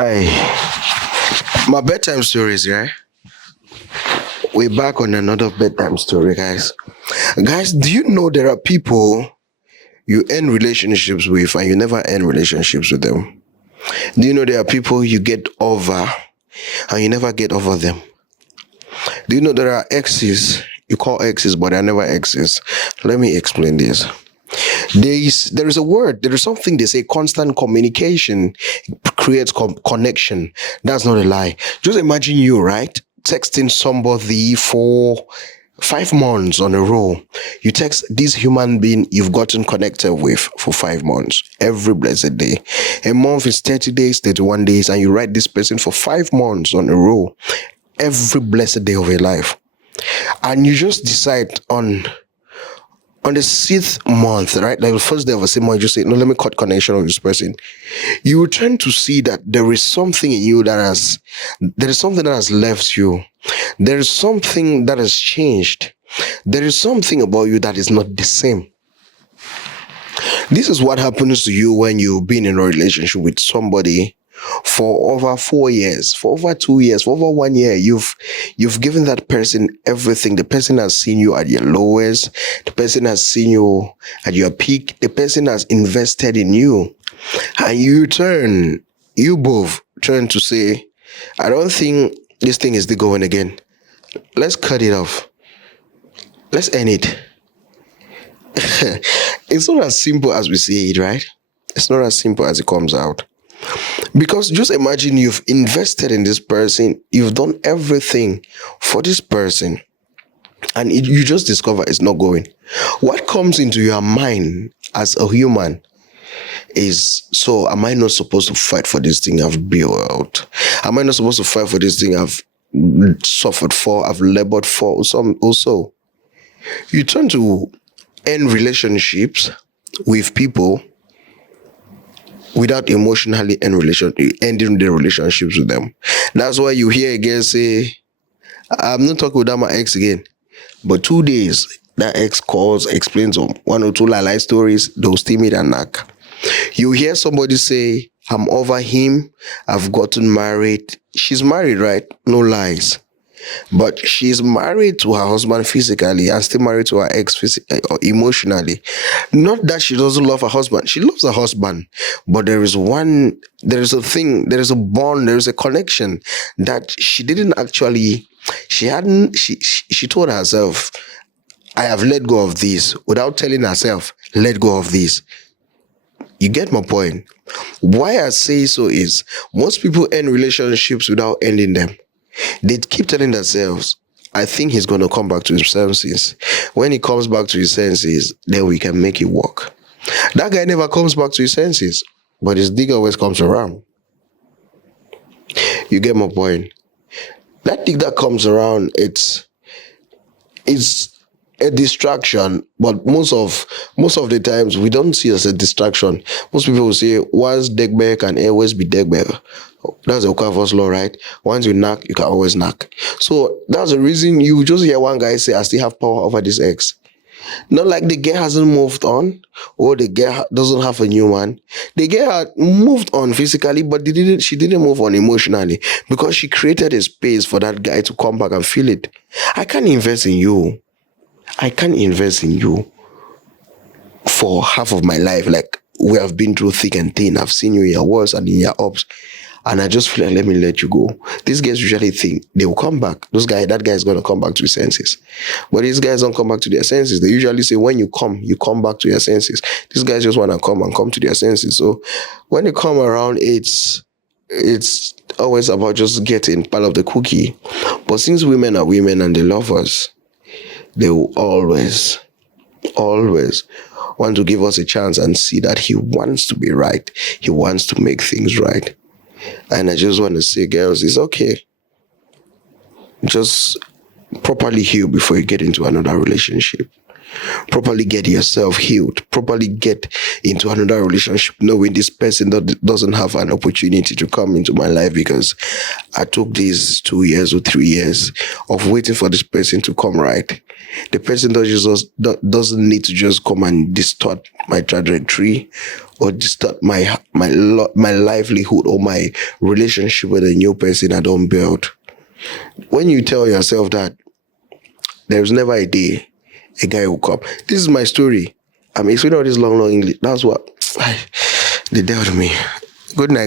Hi, my bedtime stories, yeah. We're back on another bedtime story, guys. Guys, do you know there are people you end relationships with and you never end relationships with them? Do you know there are people you get over and you never get over them? Do you know there are exes you call exes but they're never exes? Let me explain this. There is a word, there is something they say constant communication creates connection. That's not a lie. Just imagine you, right? Texting somebody for 5 months on a row. You text this human being you've gotten connected with for 5 months, every blessed day. A month is 30 days, 31 days, and you write this person for 5 months on a row, every blessed day of your life. And you just decide on the 6th month, right? Like the first day of the same month, you say, no, let me cut connection with this person. You will tend to see that there is something in you there is something that has left you. There is something that has changed. There is something about you that is not the same. This is what happens to you when you've been in a relationship with somebody for over 4 years, for over 2 years, for over 1 year. You've given that person everything. The person has seen you at your lowest. The person has seen you at your peak. The person has invested in you. And you both turn to say, I don't think this thing is the going again. Let's cut it off. Let's end it. It's not as simple as we say it, right? It's not as simple as it comes out. Because just imagine you've invested in this person, you've done everything for this person, and you just discover it's not going. What comes into your mind as a human is, so am I not supposed to fight for this thing I've built? Am I not supposed to fight for this thing I've suffered for, I've labored for? Also, you turn to end relationships with people without emotionally ending the relationships with them. That's why you hear a girl say, I'm not talking without my ex again. But 2 days, that ex calls, explains one or two lie stories, they'll steam it and knock. You hear somebody say, I'm over him, I've gotten married. She's married, right? No lies. But she's married to her husband physically and still married to her ex physically or emotionally. Not that she doesn't love her husband. She loves her husband. But there is a thing, there is a bond, there is a connection that she didn't actually, she told herself, I have let go of this, without telling herself, let go of this. You get my point? Why I say so is, most people end relationships without ending them. They keep telling themselves, I think he's going to come back to his senses. When he comes back to his senses, then we can make it work. That guy never comes back to his senses, but his dick always comes around. You get my point? That dick that comes around, it's a distraction, but most of the times we don't see it as a distraction. Most people will say, once Degbe can always be Degbe. That's the Okafor's law, right? Once you knock, you can always knock. So that's the reason you just hear one guy say, I still have power over this ex. Not like the girl hasn't moved on, or the girl doesn't have a new one. The girl had moved on physically, but she didn't move on emotionally, because she created a space for that guy to come back and feel it. I can't invest in you. I can't invest in you for half of my life. Like, we have been through thick and thin. I've seen you in your worst and in your ups. And I just feel like, let me let you go. These guys usually think they will come back. That guy is going to come back to his senses. But these guys don't come back to their senses. They usually say, when you come back to your senses. These guys just want to come to their senses. So when they come around, it's always about just getting part of the cookie. But since women are women and they love us, they will always want to give us a chance and see that he wants to be right. He wants to make things right. And I just want to say, girls, it's okay. Just properly heal before you get into another relationship. Properly get yourself healed. Properly get into another relationship knowing this person doesn't have an opportunity to come into my life because I took these 2 years or 3 years of waiting for this person to come right. The person doesn't need to just come and distort my trajectory or disturb my livelihood or my relationship with a new person I don't build. When you tell yourself that there's never a day a guy will come. This is my story. I'm explaining all this long English. That's what they dealt with me. Good night, guys.